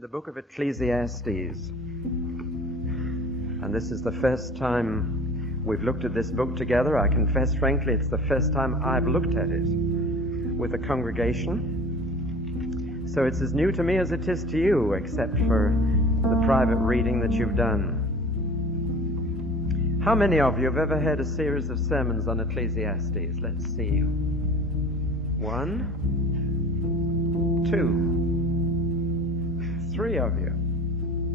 The book of Ecclesiastes, and this is the first time we've looked at this book together. I confess frankly it's the first time I've looked at it with a congregation, so it's as new to me as it is to you, except for the private reading that you've done. How many of you have ever heard a series of sermons on Ecclesiastes? Let's see. 1, 2, 3 of you.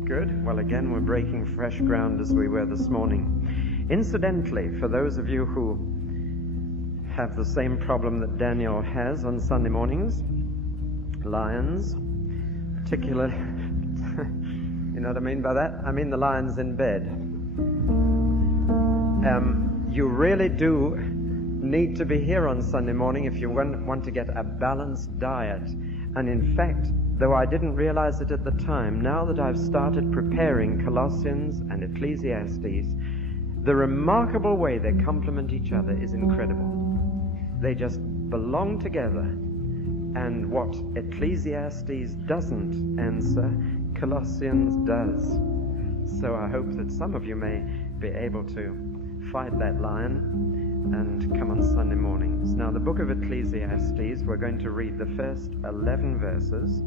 Good. Well, again, we're breaking fresh ground as we were this morning. Incidentally, for those of you who have the same problem that Daniel has on Sunday mornings, lions, particularly, you know what I mean by that? I mean the lions in bed. You really do need to be here on Sunday morning if you want to get a balanced diet. And in fact, though I didn't realize it at the time, now that I've started preparing Colossians and Ecclesiastes, the remarkable way they complement each other is incredible. They just belong together, and what Ecclesiastes doesn't answer, Colossians does. So I hope that some of you may be able to fight that lion and come on Sunday mornings. Now, the book of Ecclesiastes, we're going to read the first 11 verses,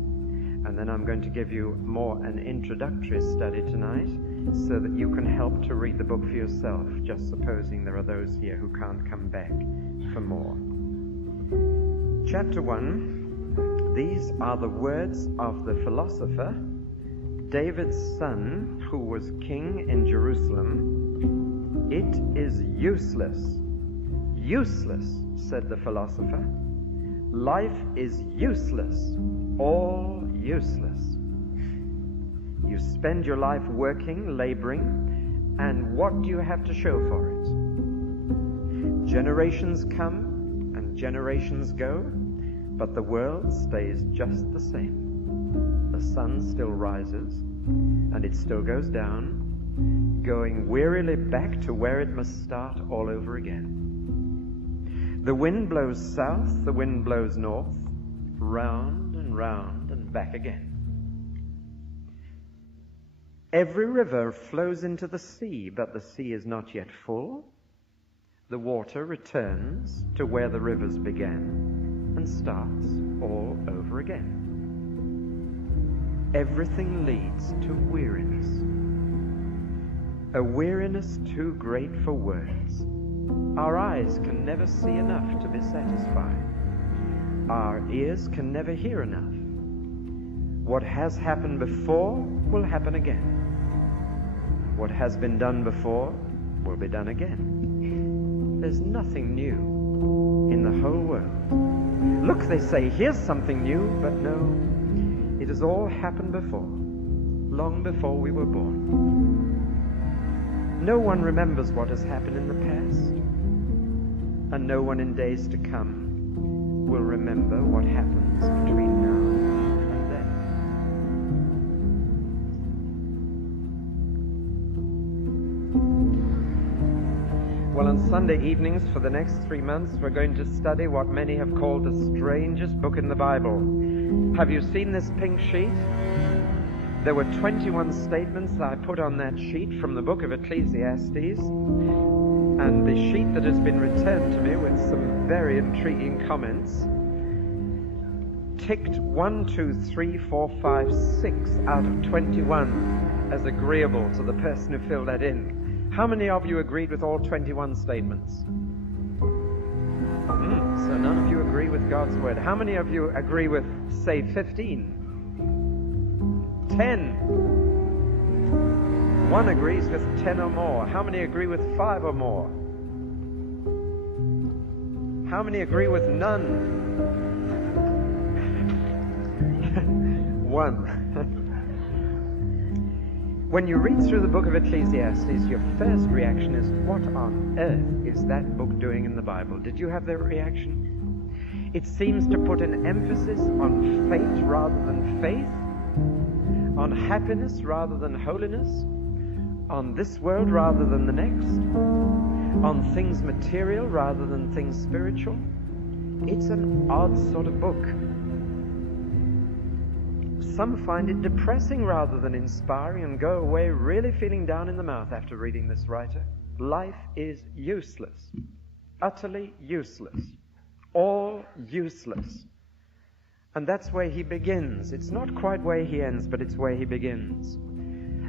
and then I'm going to give you more an introductory study tonight so that you can help to read the book for yourself, just supposing there are those here who can't come back for more. Chapter 1, these are the words of the philosopher, David's son, who was king in Jerusalem. It is useless. Useless, said the philosopher. Life is useless. All useless. You spend your life working, laboring, and what do you have to show for it? Generations come and generations go, but the world stays just the same. The sun still rises, and it still goes down, going wearily back to where it must start all over again. The wind blows south, the wind blows north, round and round and back again. Every river flows into the sea, but the sea is not yet full. The water returns to where the rivers began and starts all over again. Everything leads to weariness. A weariness too great for words. Our eyes can never see enough to be satisfied. Our ears can never hear enough. What has happened before will happen again. What has been done before will be done again. There's nothing new in the whole world. Look, they say, here's something new, but no, it has all happened before, long before we were born. No one remembers what has happened in the past, and no one in days to come will remember what happens between now and then. Well, on Sunday evenings for the next 3 months, we're going to study what many have called the strangest book in the Bible. Have you seen this pink sheet? There were 21 statements I put on that sheet from the book of Ecclesiastes, and the sheet that has been returned to me with some very intriguing comments ticked 1, 2, 3, 4, 5, 6 out of 21 as agreeable to the person who filled that in. How many of you agreed with all 21 statements? So none of you agree with God's word. How many of you agree with, say, 15? 10. One agrees with 10 or more. How many agree with 5 or more? How many agree with none? 1. When you read through the book of Ecclesiastes, your first reaction is, what on earth is that book doing in the Bible? Did you have that reaction? It seems to put an emphasis on fate rather than faith, on happiness rather than holiness, on this world rather than the next, on things material rather than things spiritual. It's an odd sort of book. some find it depressing rather than inspiring and go away really feeling down in the mouth after reading this writer. Life is useless. Utterly useless. All useless. And that's where he begins. It's not quite where he ends, but it's where he begins.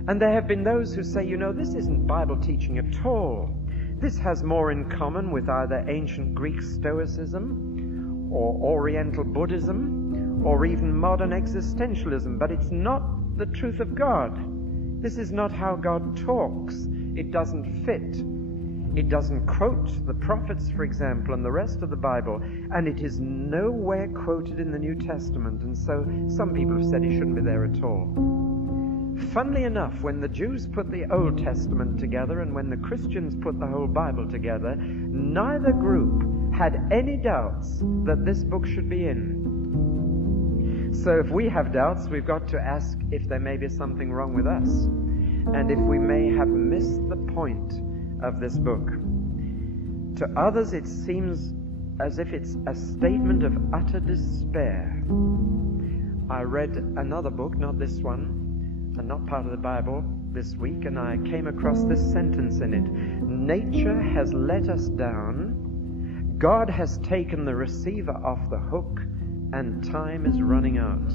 And there have been those who say, this isn't Bible teaching at all. This has more in common with either ancient Greek Stoicism or Oriental Buddhism or even modern existentialism, but it's not the truth of God. This is not how God talks. It doesn't fit. It doesn't quote the prophets, for example, and the rest of the Bible, and it is nowhere quoted in the New Testament, and so some people have said it shouldn't be there at all. Funnily enough, when the Jews put the Old Testament together and when the Christians put the whole Bible together, neither group had any doubts that this book should be in. So if we have doubts, we've got to ask if there may be something wrong with us, and if we may have missed the point of this book. To others, it seems as if it's a statement of utter despair. I read another book, not this one, and not part of the Bible, this week, and I came across this sentence in it. Nature has let us down, God has taken the receiver off the hook, and time is running out.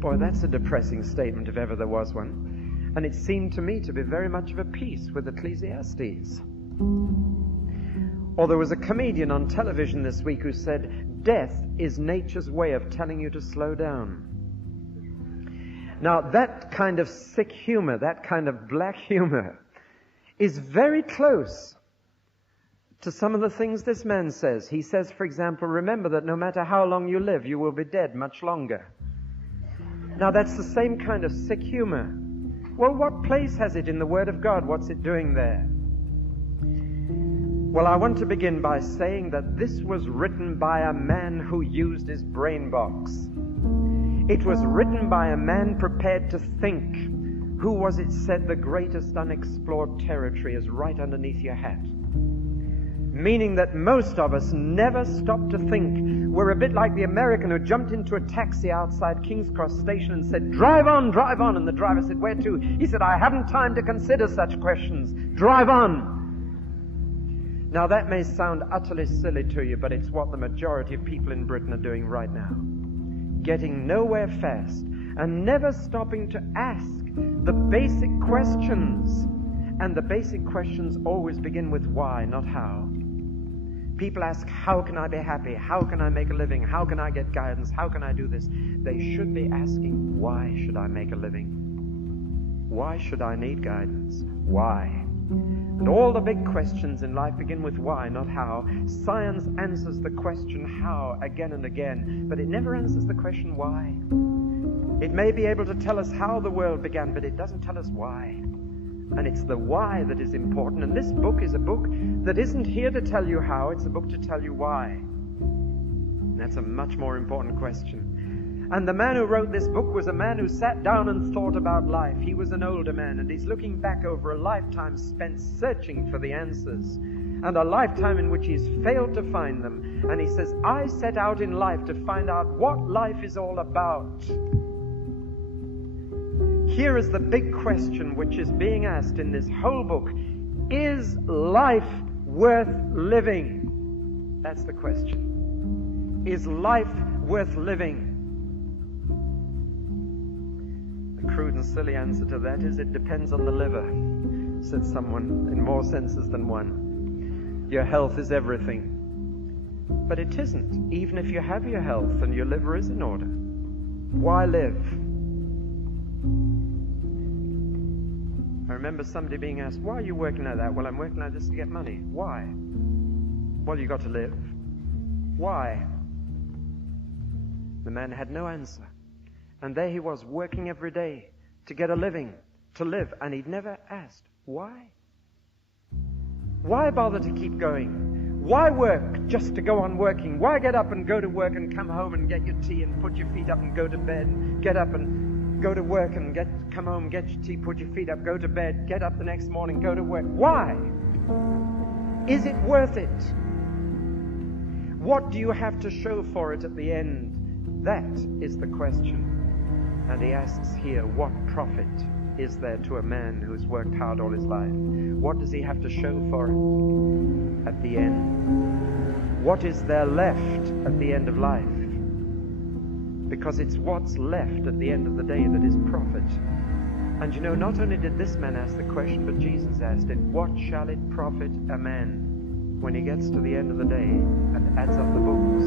Boy, that's a depressing statement if ever there was one. And it seemed to me to be very much of a piece with Ecclesiastes. Or there was a comedian on television this week who said, death is nature's way of telling you to slow down. Now, that kind of sick humor, that kind of black humor, is very close to some of the things this man says. He says, for example, remember that no matter how long you live, you will be dead much longer. Now, that's the same kind of sick humor. Well, what place has it in the Word of God? What's it doing there? Well, I want to begin by saying that this was written by a man who used his brain box. It was written by a man prepared to think. Who was it said the greatest unexplored territory is right underneath your hat? Meaning that most of us never stop to think. We're a bit like the American who jumped into a taxi outside King's Cross Station and said, drive on, and the driver said, where to? He said, I haven't time to consider such questions. Drive on. Now that may sound utterly silly to you, but it's what the majority of people in Britain are doing right now. Getting nowhere fast and never stopping to ask the basic questions. And the basic questions always begin with why, not how. People ask, how can I be happy? How can I make a living? How can I get guidance? How can I do this? They should be asking, why should I make a living? Why should I need guidance? Why? And all the big questions in life begin with why, not how. Science answers the question how again and again, but it never answers the question why. It may be able to tell us how the world began, but it doesn't tell us why. And it's the why that is important. And this book is a book that isn't here to tell you how, it's a book to tell you why. And that's a much more important question. And the man who wrote this book was a man who sat down and thought about life. He was an older man, and he's looking back over a lifetime spent searching for the answers, and a lifetime in which he's failed to find them. And he says, I set out in life to find out what life is all about. Here is the big question which is being asked in this whole book. Is life worth living? That's the question. Is life worth living? The crude and silly answer to that is it depends on the liver, said someone in more senses than one. Your health is everything. But it isn't, even if you have your health and your liver is in order. Why live? I remember somebody being asked, why are you working like that? Well, I'm working like this to get money. Why? Well, you got to live. Why? The man had no answer. And there he was, working every day to get a living, to live. And he'd never asked, why? Why bother to keep going? Why work just to go on working? Why get up and go to work and come home and get your tea and put your feet up and go to bed? And get up and go to work and come home, get your tea, put your feet up, go to bed, get up the next morning, go to work. Why? Is it worth it? What do you have to show for it at the end? That is the question. And he asks here, what profit is there to a man who's worked hard all his life? What does he have to show for it at the end? What is there left at the end of life? Because it's what's left at the end of the day that is profit. And you know, not only did this man ask the question, but Jesus asked it, what shall it profit a man when he gets to the end of the day and adds up the books?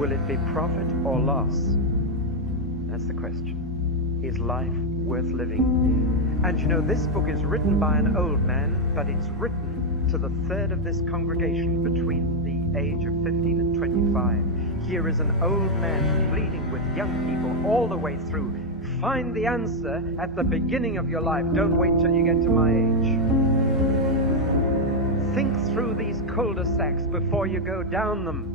Will it be profit or loss? That's the question. Is life worth living? And you know, this book is written by an old man, but it's written to the third of this congregation between the age of 15 and 25. Here is an old man pleading with young people all the way through. Find the answer at the beginning of your life. Don't wait till you get to my age. Think through these cul-de-sacs before you go down them.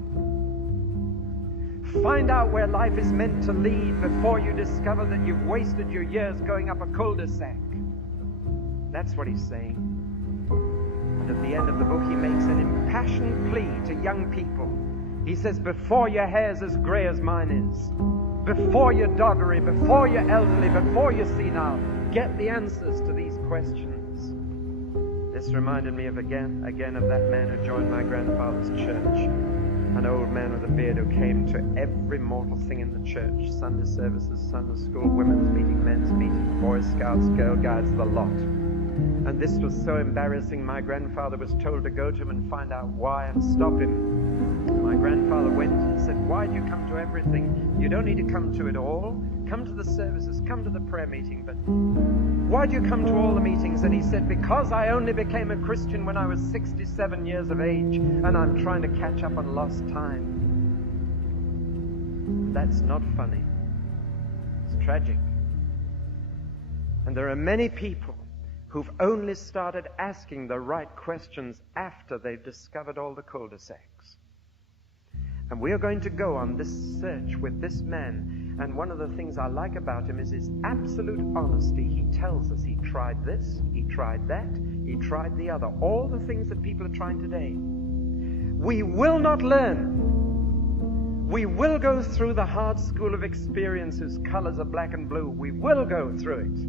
Find out where life is meant to lead before you discover that you've wasted your years going up a cul-de-sac. That's what he's saying. And at the end of the book, he makes an impassioned plea to young people. He says, before your hair's as grey as mine is, before you're doggery, before you're elderly, before you're senile, get the answers to these questions. This reminded me of again of that man who joined my grandfather's church. An old man with a beard who came to every mortal thing in the church. Sunday services, Sunday school, women's meeting, men's meeting, Boy Scouts, Girl Guides, the lot. And this was so embarrassing, my grandfather was told to go to him and find out why and stop him. My grandfather went and said, why do you come to everything? You don't need to come to it all. Come to the services, come to the prayer meeting, but why do you come to all the meetings? And he said, because I only became a Christian when I was 67 years of age, and I'm trying to catch up on lost time. That's not funny. It's tragic. And there are many people who've only started asking the right questions after they've discovered all the cul-de-sacs. And we are going to go on this search with this man. And one of the things I like about him is his absolute honesty. He tells us he tried this, he tried that, he tried the other. All the things that people are trying today. We will not learn. We will go through the hard school of experience whose colors are black and blue. We will go through it.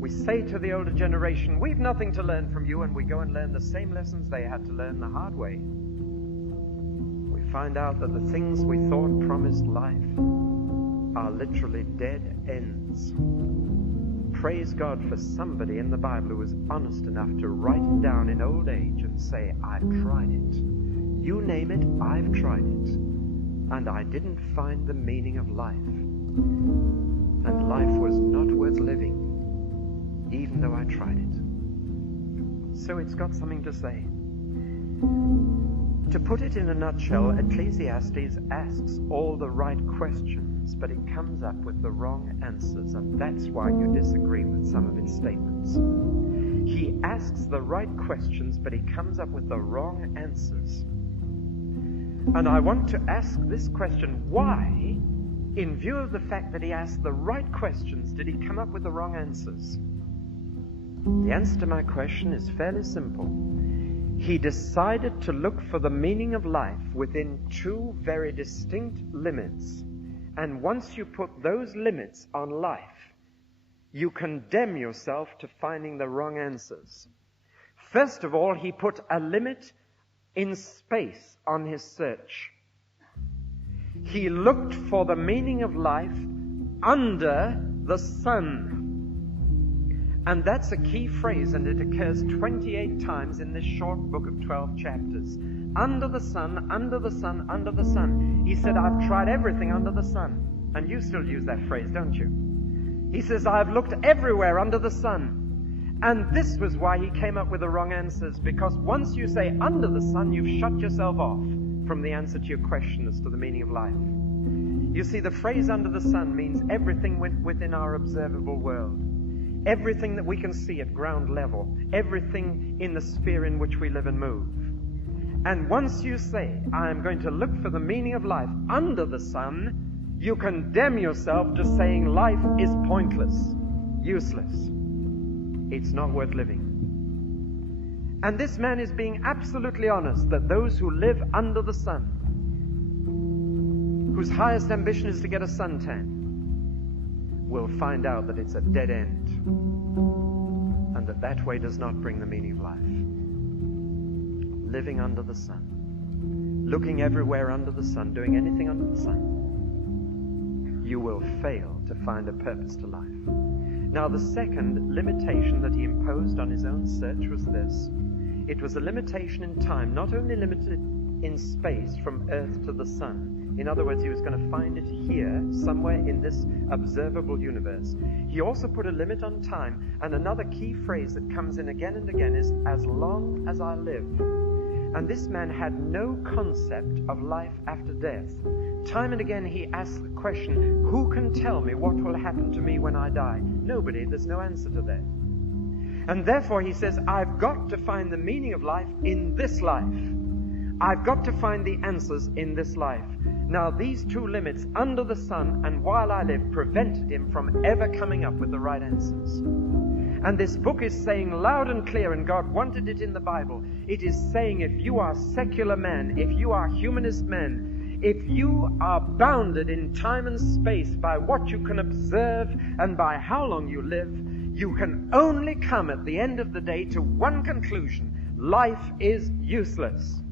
We say to the older generation, we've nothing to learn from you, and we go and learn the same lessons they had to learn the hard way. Find out that the things we thought promised life are literally dead ends. Praise God for somebody in the Bible who was honest enough to write it down in old age and say, I've tried it. You name it, I've tried it. And I didn't find the meaning of life. And life was not worth living, even though I tried it. So it's got something to say. To put it in a nutshell, Ecclesiastes asks all the right questions, but it comes up with the wrong answers, and that's why you disagree with some of its statements. He asks the right questions, but he comes up with the wrong answers. And I want to ask this question, why, in view of the fact that he asked the right questions, did he come up with the wrong answers? The answer to my question is fairly simple. He decided to look for the meaning of life within two very distinct limits. And once you put those limits on life, you condemn yourself to finding the wrong answers. First of all, he put a limit in space on his search. He looked for the meaning of life under the sun. And that's a key phrase, and it occurs 28 times in this short book of 12 chapters. Under the sun, under the sun, under the sun. He said, I've tried everything under the sun. And you still use that phrase, don't you? He says, I've looked everywhere under the sun. And this was why he came up with the wrong answers, because once you say under the sun, you've shut yourself off from the answer to your question as to the meaning of life. You see, the phrase under the sun means everything within our observable world. Everything that we can see at ground level. Everything in the sphere in which we live and move. And once you say, I am going to look for the meaning of life under the sun, you condemn yourself to saying life is pointless, useless. It's not worth living. And this man is being absolutely honest that those who live under the sun, whose highest ambition is to get a suntan, will find out that it's a dead end, and that way does not bring the meaning of life. Living under the sun, looking everywhere under the sun, doing anything under the sun, you will fail to find a purpose to life. Now, the second limitation that he imposed on his own search was this. It was a limitation in time, not only limited in space from Earth to the sun. In other words, he was going to find it here, somewhere in this observable universe. He also put a limit on time, and another key phrase that comes in again and again is, as long as I live. And this man had no concept of life after death. Time and again he asked the question, who can tell me what will happen to me when I die? Nobody. There's no answer to that. And therefore he says, I've got to find the meaning of life in this life. I've got to find the answers in this life. Now, these two limits, under the sun and while I live, prevented him from ever coming up with the right answers. And this book is saying loud and clear, and God wanted it in the Bible. It is saying, if you are secular men, if you are humanist men, if you are bounded in time and space by what you can observe and by how long you live, you can only come at the end of the day to one conclusion: life is useless.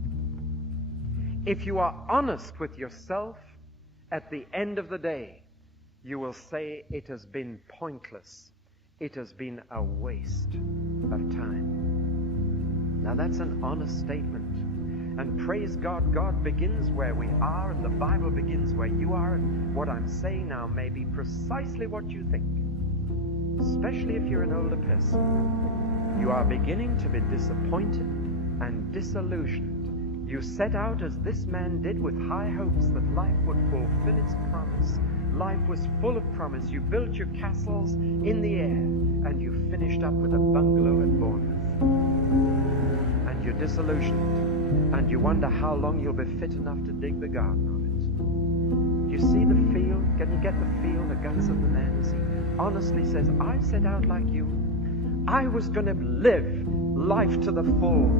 If you are honest with yourself, at the end of the day, you will say it has been pointless. It has been a waste of time. Now that's an honest statement. And praise God, God begins where we are, and the Bible begins where you are, and what I'm saying now may be precisely what you think. Especially if you're an older person. You are beginning to be disappointed and disillusioned. You set out as this man did with high hopes that life would fulfill its promise. Life was full of promise. You built your castles in the air, and you finished up with a bungalow at Bournemouth. And you're disillusioned, and you wonder how long you'll be fit enough to dig the garden of it. Do you see the feel? Can you get the feel, the guts of the man as he honestly says, I set out like you. I was going to live life to the full.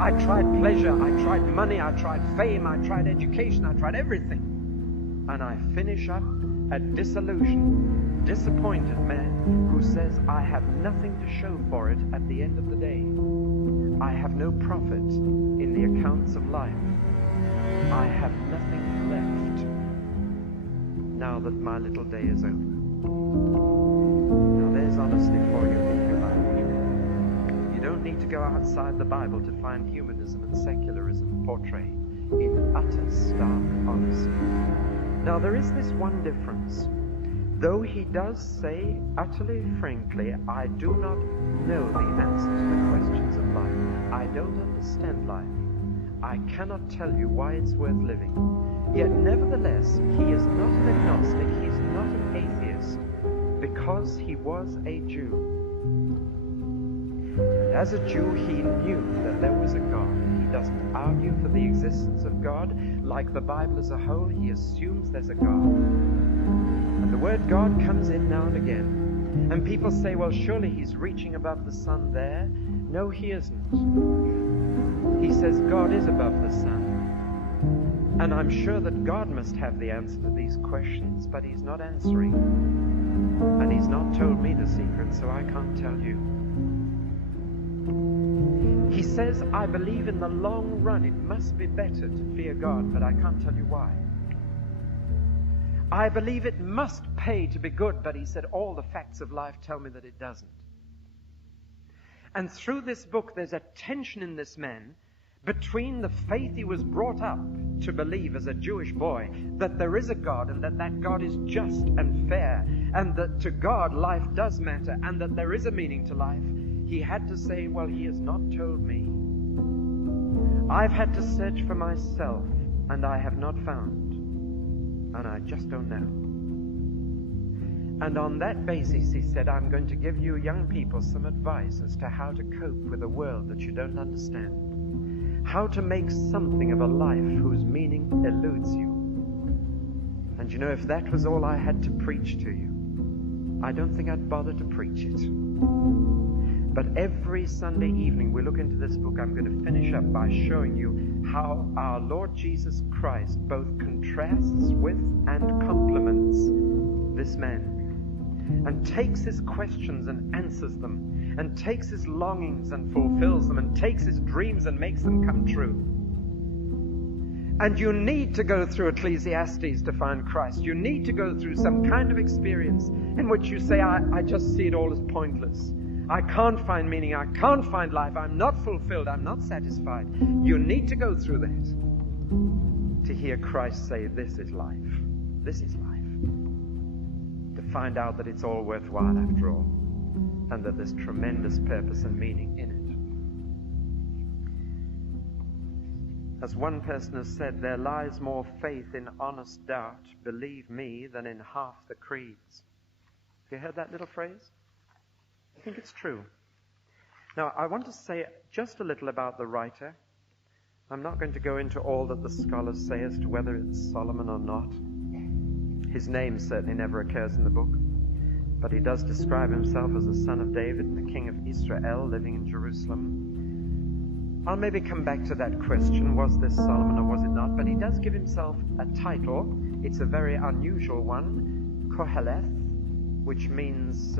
I tried pleasure, I tried money, I tried fame, I tried education, I tried everything. And I finish up a disillusioned, disappointed man who says, I have nothing to show for it at the end of the day. I have no profit in the accounts of life. I have nothing left now that my little day is over. Now there's honesty for you if you like. You don't need to go outside the Bible to find humanism and secularism portrayed in utter, stark honesty. Now, there is this one difference. Though he does say utterly frankly, I do not know the answer to the questions of life. I don't understand life. I cannot tell you why it's worth living. Yet, nevertheless, he is not an agnostic, he is not an atheist, because he was a Jew. As a Jew, he knew that there was a God. He doesn't argue for the existence of God. Like the Bible as a whole, he assumes there's a God. And the word God comes in now and again. And people say, well, surely he's reaching above the sun there. No, he isn't. He says God is above the sun. And I'm sure that God must have the answer to these questions, but he's not answering. And he's not told me the secret, so I can't tell you. He says, I believe in the long run it must be better to fear God, but I can't tell you why. I believe it must pay to be good, but he said, all the facts of life tell me that it doesn't. And through this book, there's a tension in this man between the faith he was brought up to believe as a Jewish boy, that there is a God and that God is just and fair, and that to God life does matter, and that there is a meaning to life. He had to say, well, he has not told me. I've had to search for myself, and I have not found. And I just don't know. And on that basis, he said, I'm going to give you young people some advice as to how to cope with a world that you don't understand. How to make something of a life whose meaning eludes you. And you know, if that was all I had to preach to you, I don't think I'd bother to preach it. But every Sunday evening we look into this book. I'm going to finish up by showing you how our Lord Jesus Christ both contrasts with and complements this man. and takes his questions and answers them, and takes his longings and fulfills them, and takes his dreams and makes them come true. And you need to go through Ecclesiastes to find Christ. You need to go through some kind of experience in which you say, I just see it all as pointless. I can't find meaning. I can't find life. I'm not fulfilled. I'm not satisfied. You need to go through that to hear Christ say, this is life. This is life. To find out that it's all worthwhile after all, and that there's tremendous purpose and meaning in it. As one person has said, there lies more faith in honest doubt, believe me, than in half the creeds. Have you heard that little phrase? I think it's true. Now, I want to say just a little about the writer. I'm not going to go into all that the scholars say as to whether it's Solomon or not. His name certainly never occurs in the book, but he does describe himself as the son of David and the king of Israel living in Jerusalem. I'll maybe come back to that question, was this Solomon or was it not? But he does give himself a title. It's a very unusual one, Koheleth, which means...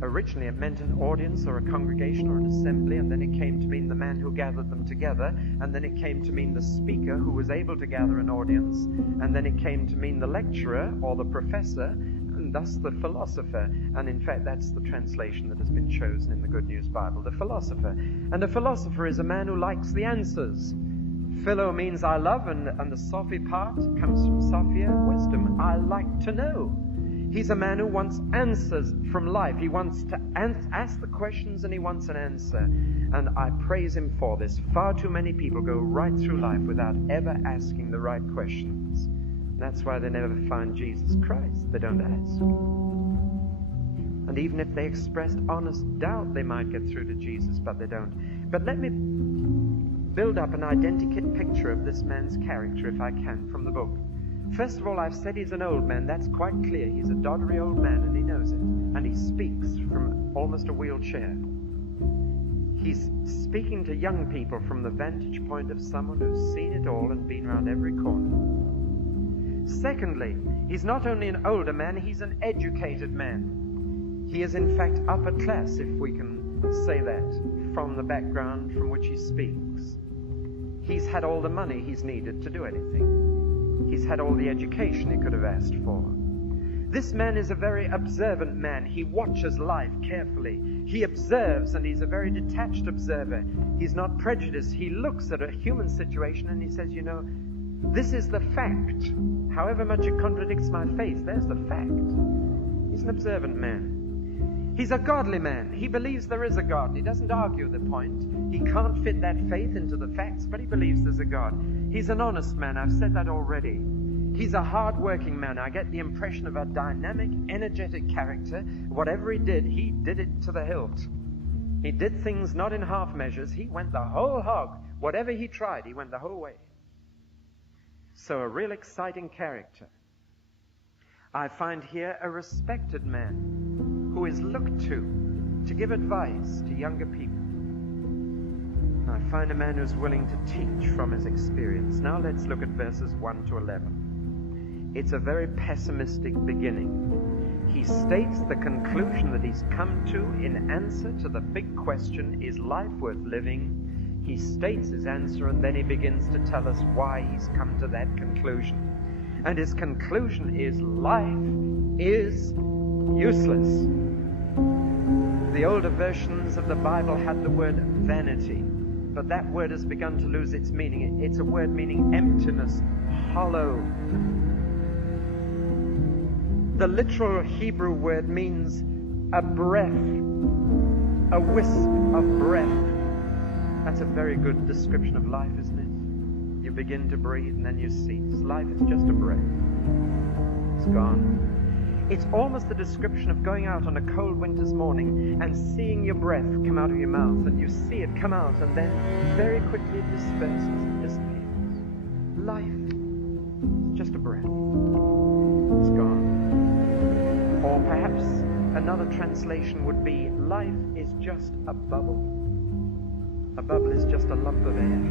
originally it meant an audience or a congregation or an assembly, and then it came to mean the man who gathered them together, and then it came to mean the speaker who was able to gather an audience, and then it came to mean the lecturer or the professor, and thus the philosopher. And in fact, that's the translation that has been chosen in the Good News Bible, the philosopher. And a philosopher is a man who likes the answers. Philo means I love, and the Sophy part comes from Sophia, wisdom. I like to know. He's a man who wants answers from life. He wants to ask the questions, and he wants an answer. And I praise him for this. Far too many people go right through life without ever asking the right questions. That's why they never find Jesus Christ. They don't ask. And even if they expressed honest doubt, they might get through to Jesus, but they don't. But let me build up an identikit picture of this man's character, if I can, from the book. First of all, I've said he's an old man. That's quite clear. He's a doddery old man, and he knows it. And he speaks from almost a wheelchair. He's speaking to young people from the vantage point of someone who's seen it all and been around every corner. Secondly, he's not only an older man, he's an educated man. He is, in fact, upper class, if we can say that, from the background from which he speaks. He's had all the money he's needed to do anything. He's had all the education he could have asked for. This man is a very observant man. He watches life carefully. He observes, and he's a very detached observer. He's not prejudiced. He looks at a human situation and he says, you know, this is the fact. However much it contradicts my faith, there's the fact. He's an observant man. He's a godly man. He believes there is a God. He doesn't argue the point. He can't fit that faith into the facts, but he believes there's a God. He's an honest man. I've said that already. He's a hard-working man. I get the impression of a dynamic, energetic character. Whatever he did it to the hilt. He did things not in half measures. He went the whole hog. Whatever he tried, he went the whole way. So a real exciting character. I find here a respected man who is looked to give advice to younger people. I find a man who's willing to teach from his experience. Now let's look at verses 1 to 11. It's a very pessimistic beginning. He states the conclusion that he's come to in answer to the big question, is life worth living? He states his answer, and then he begins to tell us why he's come to that conclusion. And his conclusion is life is useless. The older versions of the Bible had the word vanity, but that word has begun to lose its meaning. It's a word meaning emptiness, hollow. The literal Hebrew word means a breath, a wisp of breath. That's a very good description of life, isn't it? You begin to breathe and then you cease. Life is just a breath. It's gone. It's almost the description of going out on a cold winter's morning and seeing your breath come out of your mouth, and you see it come out and then very quickly it disperses and disappears. Life is just a breath. It's gone. Or perhaps another translation would be, life is just a bubble. A bubble is just a lump of air.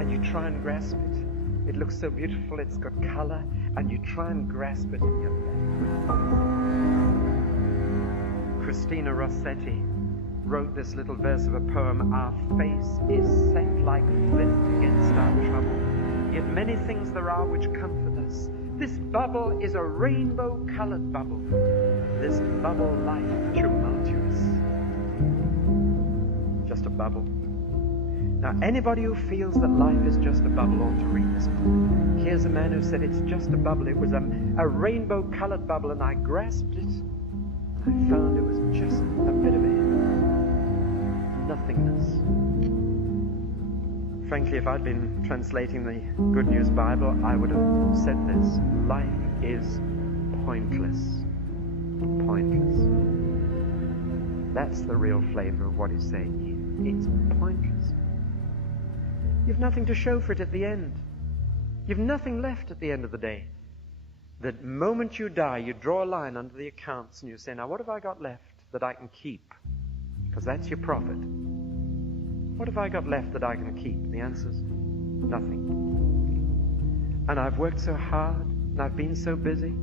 And you try and grasp it. It looks so beautiful, it's got color, and you try and grasp it in your left. Christina Rossetti wrote this little verse of a poem, "Our face is set like flint against our trouble, yet many things there are which comfort us. This bubble is a rainbow-colored bubble, this bubble life tumultuous." Just a bubble. Now, anybody who feels that life is just a bubble ought to read this book. Here's a man who said it's just a bubble. It was a rainbow-colored bubble, and I grasped it. I found it was just a bit of air. Nothingness. Frankly, if I'd been translating the Good News Bible, I would have said this: life is pointless. Pointless. That's the real flavor of what he's saying here. It's pointless. You've nothing to show for it at the end. You've nothing left at the end of the day. The moment you die, you draw a line under the accounts and you say, now what have I got left that I can keep? Because that's your profit. What have I got left that I can keep? The answer's nothing. And I've worked so hard, and I've been so busy.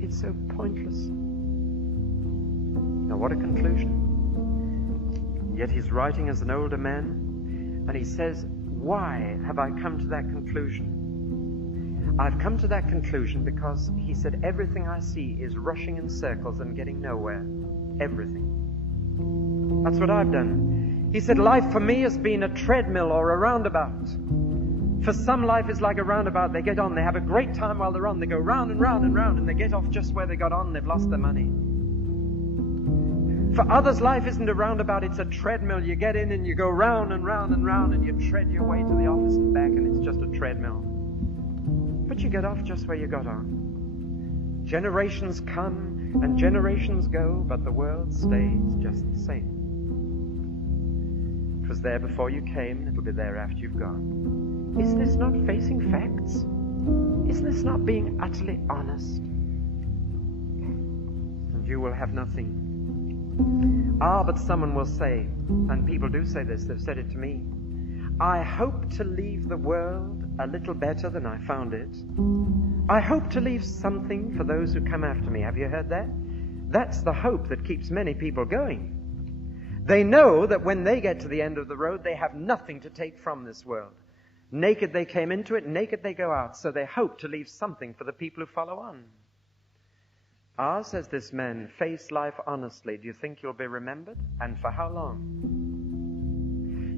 It's so pointless. Now what a conclusion. Yet he's writing as an older man, and he says, why have I come to that conclusion? I've come to that conclusion because, he said, everything I see is rushing in circles and getting nowhere. Everything. That's what I've done. He said, life for me has been a treadmill or a roundabout. For some, life is like a roundabout. They get on, they have a great time while they're on. They go round and round and round, and they get off just where they got on. They've lost their money. For others, life isn't a roundabout, it's a treadmill. You get in and you go round and round and round, and you tread your way to the office and back, and it's just a treadmill. But you get off just where you got on. Generations come and generations go, but the world stays just the same. It was there before you came, and it'll be there after you've gone. Is this not facing facts? Is this not being utterly honest? And you will have nothing. Ah, but someone will say, and people do say this, they've said it to me, I hope to leave the world a little better than I found it. I hope to leave something for those who come after me. Have you heard that? That's the hope that keeps many people going. They know that when they get to the end of the road, they have nothing to take from this world. Naked they came into it, naked they go out. So they hope to leave something for the people who follow on. Ah, says this man, face life honestly. Do you think you'll be remembered? And for how long?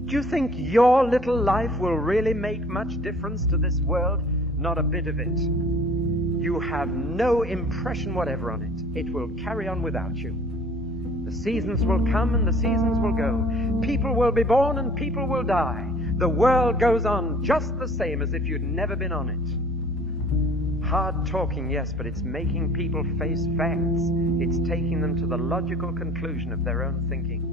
Do you think your little life will really make much difference to this world? Not a bit of it. You have no impression whatever on it. It will carry on without you. The seasons will come and the seasons will go. People will be born and people will die. The world goes on just the same as if you'd never been on it. Hard talking, yes, but it's making people face facts. It's taking them to the logical conclusion of their own thinking.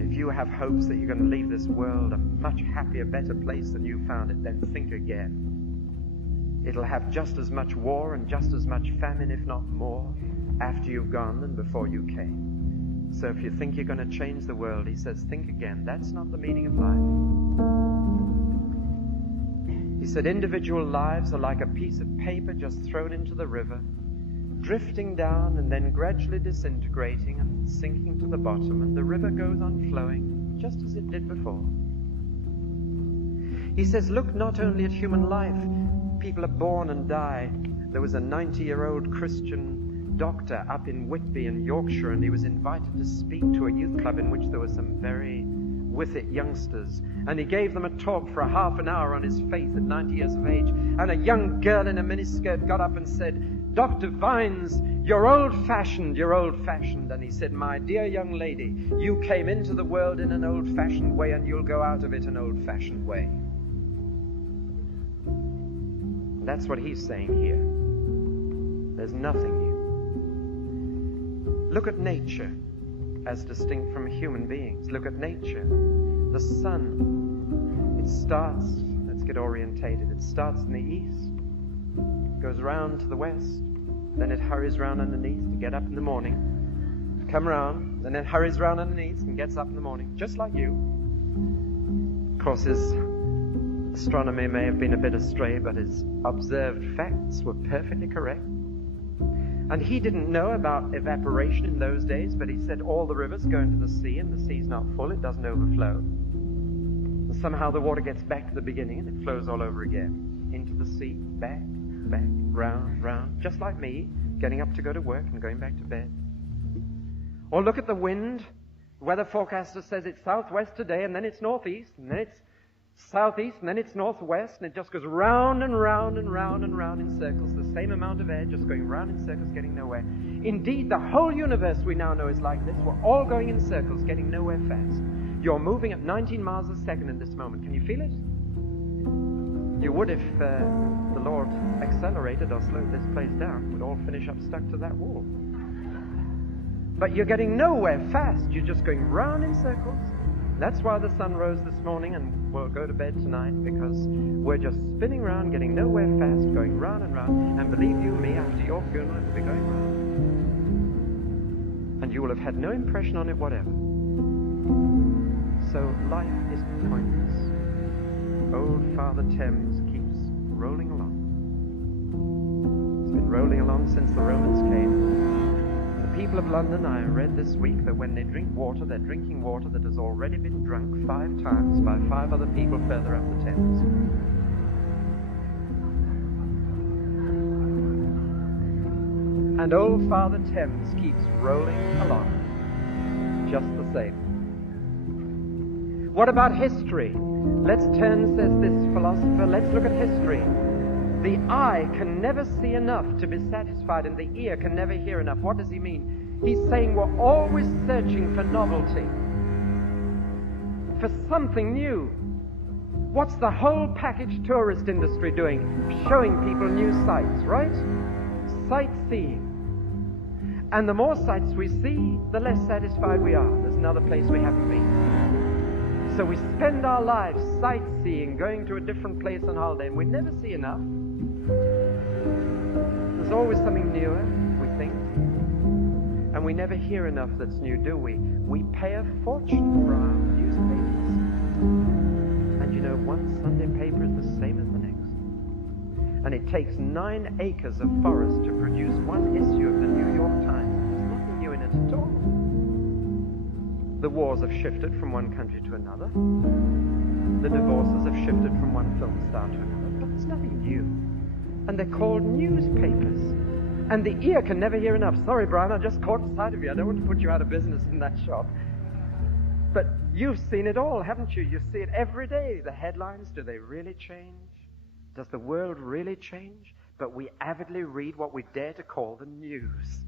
If you have hopes that you're going to leave this world a much happier, better place than you found it, then think again. It'll have just as much war and just as much famine, if not more, after you've gone than before you came. So if you think you're going to change the world, he says, think again. That's not the meaning of life. He said, individual lives are like a piece of paper just thrown into the river, drifting down and then gradually disintegrating and sinking to the bottom, and the river goes on flowing just as it did before. He says, look not only at human life. People are born and die. There was a 90-year-old Christian doctor up in Whitby in Yorkshire, and he was invited to speak to a youth club in which there were some very with-it youngsters. And he gave them a talk for a half an hour on his faith at 90 years of age. And a young girl in a miniskirt got up and said, Dr. Vines, you're old-fashioned, you're old-fashioned. And he said, my dear young lady, you came into the world in an old-fashioned way, and you'll go out of it an old-fashioned way. And that's what he's saying here. There's nothing new. Look at nature as distinct from human beings. Look at nature. The sun, it starts, let's get orientated, it starts in the east, goes round to the west, then it hurries round underneath to get up in the morning, come round, then it hurries round underneath and gets up in the morning, just like you. Of course, there's astronomy may have been a bit astray, but his observed facts were perfectly correct. And he didn't know about evaporation in those days, but he said all the rivers go into the sea, and the sea's not full, it doesn't overflow. And somehow the water gets back to the beginning, and it flows all over again. Into the sea, back, round, round. Just like me, getting up to go to work and going back to bed. Or look at the wind. The weather forecaster says it's southwest today, and then it's northeast, and then it's southeast, and then it's northwest, and it just goes round and round and round and round in circles, the same amount of air just going round in circles, getting nowhere. Indeed, the whole universe we now know is like this. We're all going in circles, getting nowhere fast. You're moving at 19 miles a second in this moment. Can you feel it? You would if the Lord accelerated or slowed this place down. We'd all finish up stuck to that wall. But you're getting nowhere fast. You're just going round in circles. That's why the sun rose this morning and we'll go to bed tonight, because we're just spinning round, getting nowhere fast, going round and round. And believe you me, after your funeral, it'll be going round. And you will have had no impression on it whatever. So life is pointless. Old Father Thames keeps rolling along. It's been rolling along since the Romans came. The people of London, I read this week, that when they drink water, they're drinking water that has already been drunk 5 times by 5 other people further up the Thames. And old Father Thames keeps rolling along, just the same. What about history? Let's turn, says this philosopher, let's look at history. The eye can never see enough to be satisfied, and the ear can never hear enough. What does he mean? He's saying we're always searching for novelty, for something new. What's the whole package tourist industry doing? Showing people new sights, right? Sightseeing. And the more sights we see, the less satisfied we are. There's another place we haven't been. So we spend our lives sightseeing, going to a different place on holiday, and we never see enough. There's always something newer, we think. And we never hear enough that's new, do we? We pay a fortune for our newspapers. And you know, one Sunday paper is the same as the next. And it takes 9 acres of forest to produce one issue of the New York Times. There's nothing new in it at all. The wars have shifted from one country to another. The divorces have shifted from one film star to another. But there's nothing new. And they're called newspapers. And the ear can never hear enough. Sorry, Brian, I just caught sight of you. I don't want to put you out of business in that shop. But you've seen it all, haven't you? You see it every day. The headlines, do they really change? Does the world really change? But we avidly read what we dare to call the news.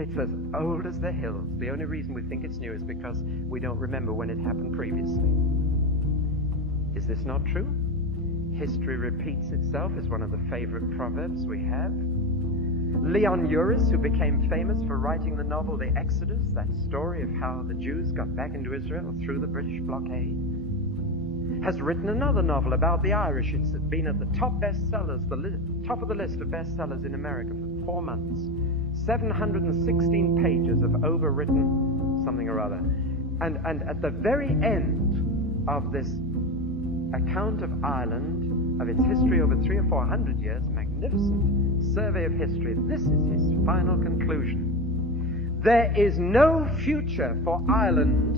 It's as old as the hills. The only reason we think it's new is because we don't remember when it happened previously. Is this not true? History repeats itself is one of the favorite proverbs we have. Leon Uris, who became famous for writing the novel The Exodus, that story of how the Jews got back into Israel through the British blockade, has written another novel about the Irish. It's been at the top bestsellers, the top of the list of bestsellers in America for 4 months. 716 pages of overwritten something or other. And at the very end of this account of Ireland, of its history over 300 or 400 years, magnificent survey of history, this is his final conclusion. There is no future for Ireland,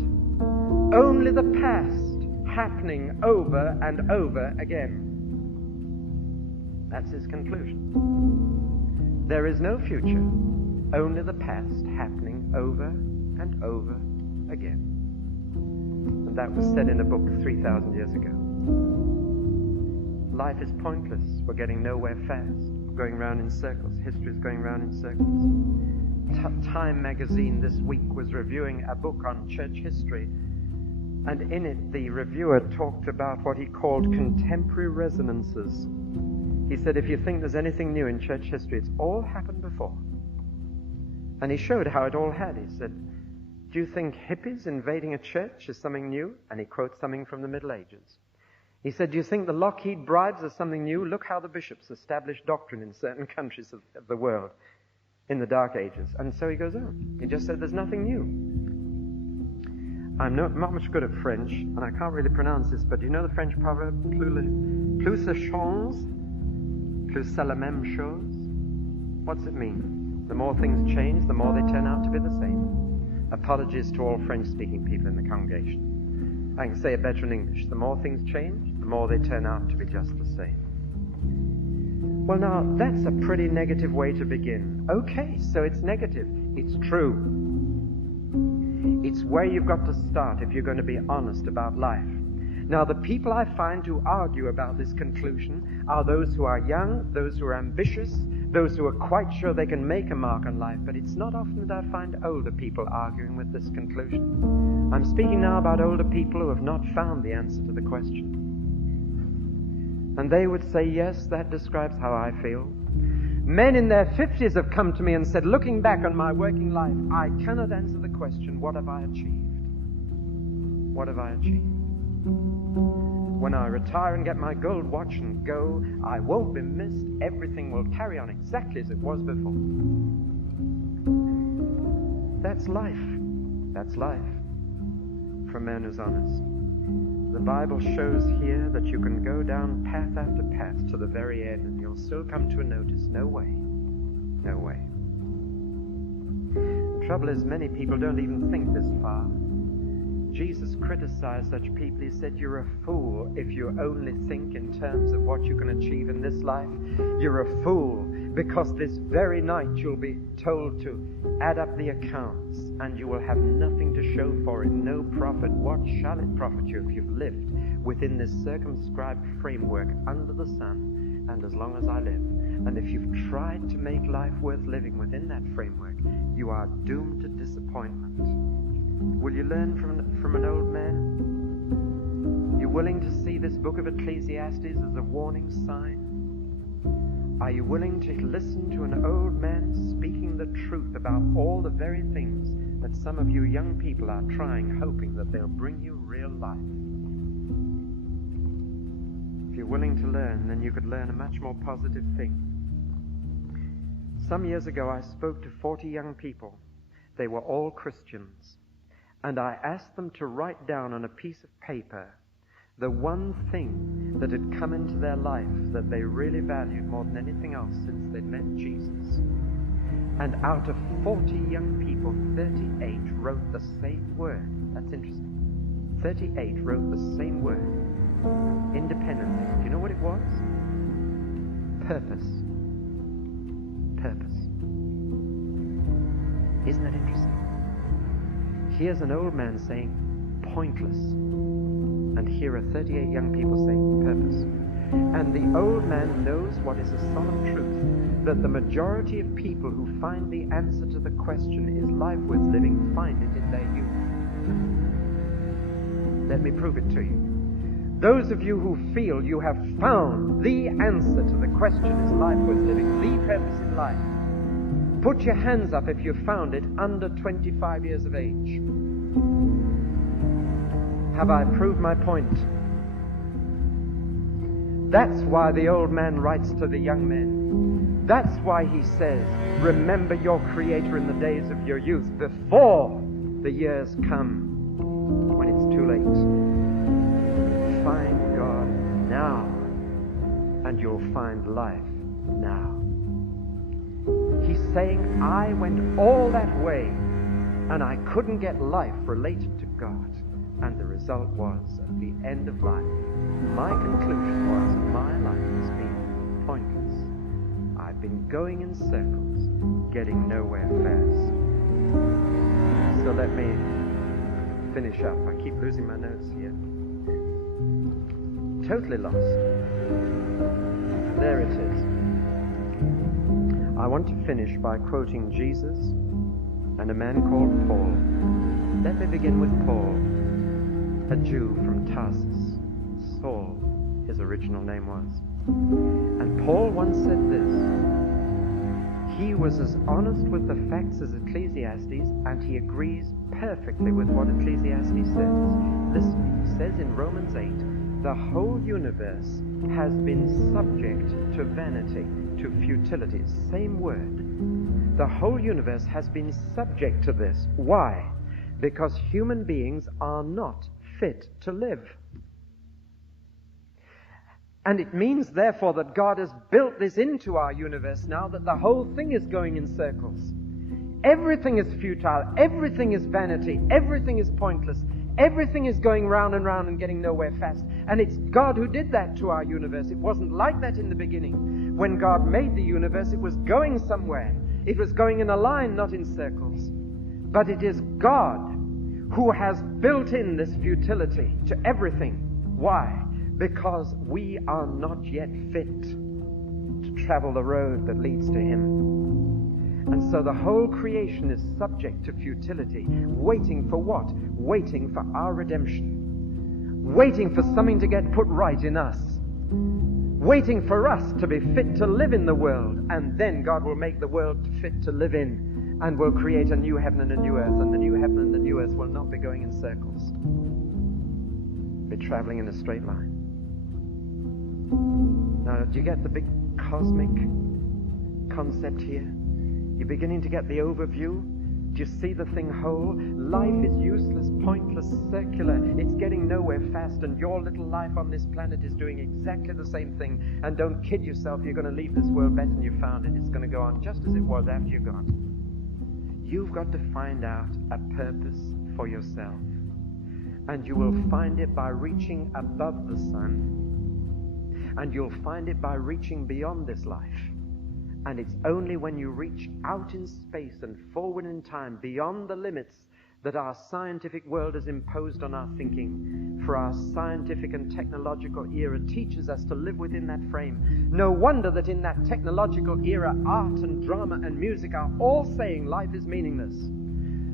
only the past happening over and over again. That's his conclusion. There is no future, only the past happening over and over again. And that was said in a book 3,000 years ago. Life is pointless. We're getting nowhere fast. We're going round in circles. History is going round in circles. Time magazine this week was reviewing a book on church history, and in it the reviewer talked about what he called contemporary resonances. He said, if you think there's anything new in church history, it's all happened before. And he showed how it all had. He said, do you think hippies invading a church is something new? And he quotes something from the Middle Ages. He said, do you think the Lockheed bribes are something new? Look how the bishops established doctrine in certain countries of the world in the Dark Ages. And so he goes on. He just said there's nothing new. I'm not much good at French, and I can't really pronounce this, but do you know the French proverb, plus ça change, plus c'est la même chose? What's it mean? The more things change, the more they turn out to be the same. Apologies to all French-speaking people in the congregation. I can say it better in English. The more things change, the more they turn out to be just the same. Well, now, that's a pretty negative way to begin. Okay, so it's negative. It's true. It's where you've got to start if you're going to be honest about life. Now, the people I find who argue about this conclusion are those who are young, those who are ambitious, those who are quite sure they can make a mark on life, but it's not often that I find older people arguing with this conclusion. I'm speaking now about older people who have not found the answer to the question. And they would say, yes, that describes how I feel. Men in their 50s have come to me and said, looking back on my working life, I cannot answer the question, what have I achieved? What have I achieved? When I retire and get my gold watch and go, I won't be missed. Everything will carry on exactly as it was before. That's life. That's life for a man who's honest. The Bible shows here that you can go down path after path to the very end and you'll still come to a notice, no way. No way. The trouble is many people don't even think this far. Jesus criticized such people. He said, you're a fool if you only think in terms of what you can achieve in this life. You're a fool because this very night you'll be told to add up the accounts and you will have nothing to show for it, no profit. What shall it profit you if you've lived within this circumscribed framework under the sun and as long as I live? And if you've tried to make life worth living within that framework, you are doomed to disappointment. Will you learn from an old man? You willing to see this book of Ecclesiastes as a warning sign? Are you willing to listen to an old man speaking the truth about all the very things that some of you young people are trying, hoping that they'll bring you real life? If you're willing to learn, then you could learn a much more positive thing. Some years ago, I spoke to 40 young people. They were all Christians. And I asked them to write down on a piece of paper the one thing that had come into their life that they really valued more than anything else since they'd met Jesus. And out of 40 young people, 38 wrote the same word. That's interesting. 38 wrote the same word independently. Do you know what it was? Purpose. Purpose. Isn't that interesting? Here's an old man saying, pointless. And here are 38 young people saying, purpose. And the old man knows what is a solemn truth, that the majority of people who find the answer to the question, is life worth living, find it in their youth. Let me prove it to you. Those of you who feel you have found the answer to the question, is life worth living, the purpose in life, put your hands up if you found it under 25 years of age. Have I proved my point? That's why the old man writes to the young men. That's why he says, remember your Creator in the days of your youth, before the years come when it's too late. Find God now, and you'll find life now. He's saying, I went all that way and I couldn't get life related to God. And the result was, at the end of life, my conclusion was, my life has been pointless. I've been going in circles, getting nowhere fast. So let me finish up. I keep losing my notes here. Totally lost. There it is. I want to finish by quoting Jesus and a man called Paul. Let me begin with Paul, a Jew from Tarsus. Saul, his original name was. And Paul once said this. He was as honest with the facts as Ecclesiastes, and he agrees perfectly with what Ecclesiastes says. Listen, he says in Romans 8, the whole universe has been subject to vanity, to futility. Same word. The whole universe has been subject to this. Why? because human beings are not fit to live. And it means, therefore, that God has built this into our universe now, that the whole thing is going in circles. Everything is futile. Everything is vanity. Everything is pointless. Everything is going round and round and getting nowhere fast. And it's God who did that to our universe. It wasn't like that in the beginning. When God made the universe, it was going somewhere. It was going in a line, not in circles. But it is God who has built in this futility to everything. Why? Because we are not yet fit to travel the road that leads to Him. And so the whole creation is subject to futility, waiting for what? Waiting for our redemption. Waiting for something to get put right in us. Waiting for us to be fit to live in the world. And then God will make the world fit to live in, and will create a new heaven and a new earth. And the new heaven and the new earth will not be going in circles. Be traveling in a straight line. Now, do you get the big cosmic concept here? You're beginning to get the overview? Do you see the thing whole? Life is useless, pointless, circular. It's getting nowhere fast, and your little life on this planet is doing exactly the same thing. And don't kid yourself, you're going to leave this world better than you found it. It's going to go on just as it was after you're gone. You've got to find out a purpose for yourself. And you will find it by reaching above the sun. And you'll find it by reaching beyond this life. And it's only when you reach out in space and forward in time, beyond the limits that our scientific world has imposed on our thinking, for our scientific and technological era teaches us to live within that frame. No wonder that in that technological era, art and drama and music are all saying life is meaningless.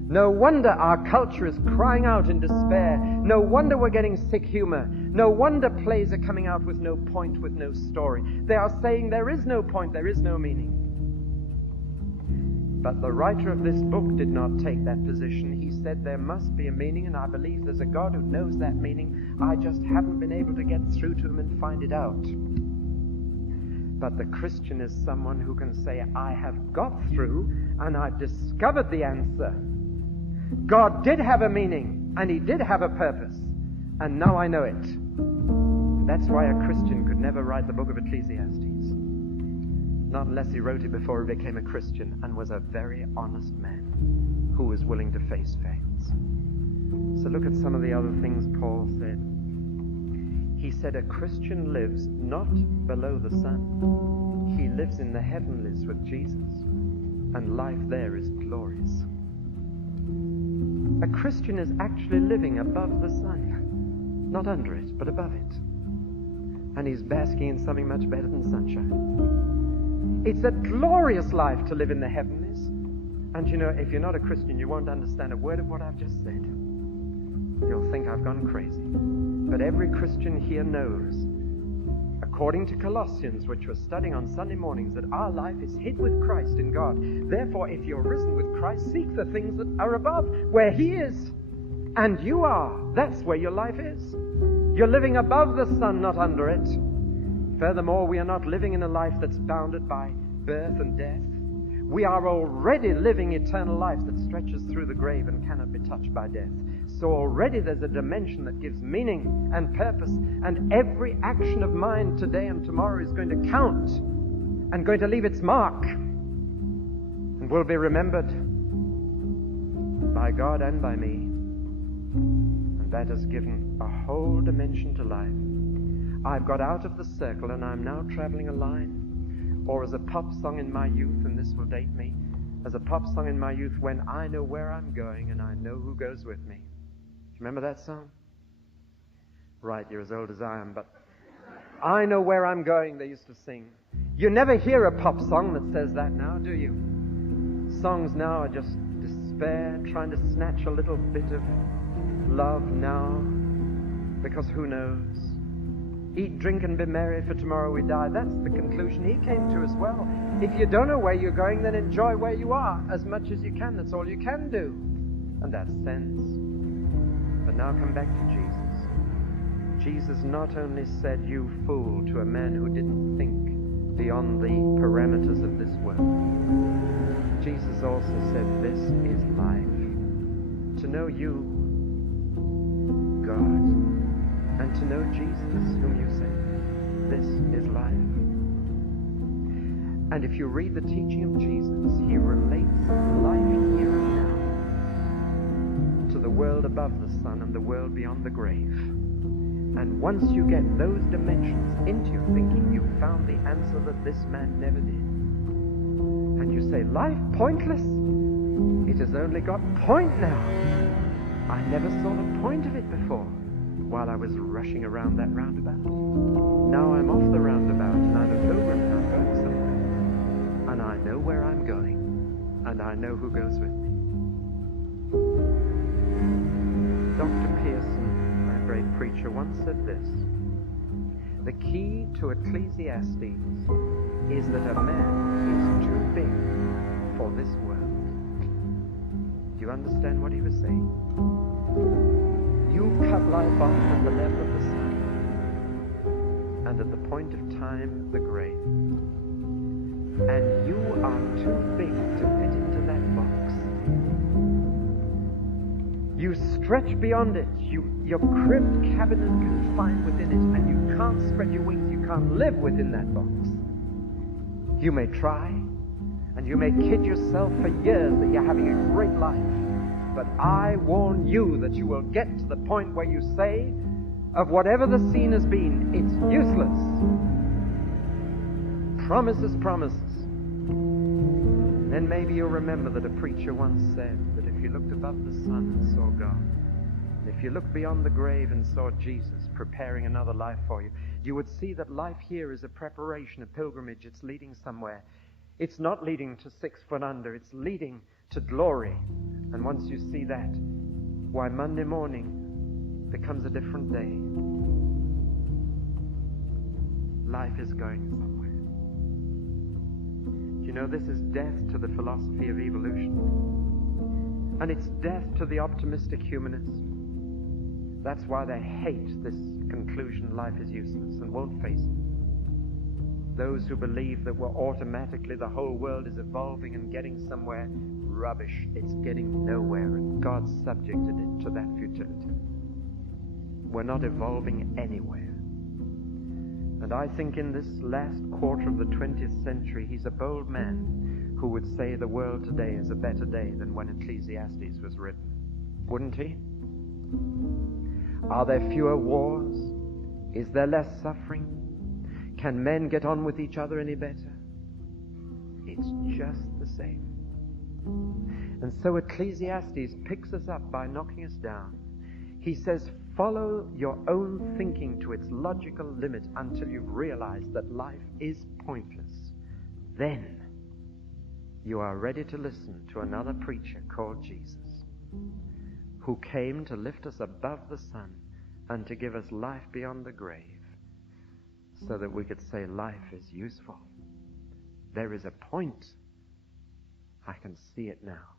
No wonder our culture is crying out in despair. No wonder we're getting sick humor. No wonder plays are coming out with no point, with no story. They are saying there is no point, there is no meaning. But the writer of this book did not take that position. He said there must be a meaning, and I believe there's a God who knows that meaning. I just haven't been able to get through to him and find it out. But the Christian is someone who can say, I have got through and I've discovered the answer. God did have a meaning, and He did have a purpose, and now I know it. That's why a Christian could never write the book of Ecclesiastes. Not unless he wrote it before he became a Christian and was a very honest man who was willing to face facts. So look at some of the other things Paul said. He said a Christian lives not below the sun. He lives in the heavenlies with Jesus, and life there is glorious. A Christian is actually living above the sun. Not under it, but above it. And he's basking in something much better than sunshine. It's a glorious life to live in the heavenlies. And you know, if you're not a Christian, you won't understand a word of what I've just said. You'll think I've gone crazy. But every Christian here knows, according to Colossians, which we're studying on Sunday mornings, that our life is hid with Christ in God. Therefore, if you're risen with Christ, seek the things that are above, where He is. And you are. That's where your life is. You're living above the sun, not under it. Furthermore, we are not living in a life that's bounded by birth and death. We are already living eternal life that stretches through the grave and cannot be touched by death. So already there's a dimension that gives meaning and purpose, and every action of mine today and tomorrow is going to count and going to leave its mark and will be remembered by God and by me. And that has given a whole dimension to life. I've got out of the circle and I'm now traveling a line. Or as a pop song in my youth, and this will date me, as a pop song in my youth, when I know where I'm going and I know who goes with me. Do you remember that song? Right, you're as old as I am, but I know where I'm going, they used to sing. You never hear a pop song that says that now, do you? Songs now are just despair, trying to snatch a little bit of love now, because who knows? Eat, drink, and be merry, for tomorrow we die. That's the conclusion he came to as well. If you don't know where you're going, then enjoy where you are as much as you can. That's all you can do. And that's sense. But now come back to Jesus. Jesus not only said, you fool, to a man who didn't think beyond the parameters of this world. Jesus also said, this is life. To to know you, God, and to know Jesus, whom you sent. This is life. And if you read the teaching of Jesus, he relates life here and now to the world above the sun and the world beyond the grave. And once you get those dimensions into your thinking, you've found the answer that this man never did. And you say, life pointless? It has only got point now. I never saw the point of it before while I was rushing around that roundabout. Now I'm off the roundabout and I'm a pilgrim and I'm going somewhere. And I know where I'm going. And I know who goes with me. Dr. Pearson, my great preacher, once said this: the key to Ecclesiastes is that a man is too big for this world. Do you understand what he was saying? You cut life off at the level of the sun, and at the point of time, the grave. And you are too big to fit into that box. You stretch beyond it. You're cribbed, cabined, and confined within it, and you can't spread your wings. You can't live within that box. You may try, and you may kid yourself for years that you're having a great life. But I warn you that you will get to the point where you say, of whatever the scene has been, it's useless. Promises, promises. Then maybe you'll remember that a preacher once said that if you looked above the sun and saw God, and if you looked beyond the grave and saw Jesus preparing another life for you, you would see that life here is a preparation, a pilgrimage. It's leading somewhere. It's not leading to 6 foot under. It's leading to glory. And once you see that, why, Monday morning becomes a different day. Life is going somewhere. You know, this is death to the philosophy of evolution. And it's death to the optimistic humanist. That's why they hate this conclusion life is useless and won't face it. Those who believe that we're automatically, the whole world is evolving and getting somewhere, rubbish. It's getting nowhere, and God subjected it to that futility. We're not evolving anywhere. And I think in this last quarter of the 20th century, he's a bold man who would say the world today is a better day than when Ecclesiastes was written. Wouldn't he? Are there fewer wars? Is there less suffering? Can men get on with each other any better? It's just the same. And so Ecclesiastes picks us up by knocking us down. He says, follow your own thinking to its logical limit until you've realized that life is pointless. Then you are ready to listen to another preacher called Jesus, who came to lift us above the sun and to give us life beyond the grave, so that we could say life is useful. There is a point. I can see it now.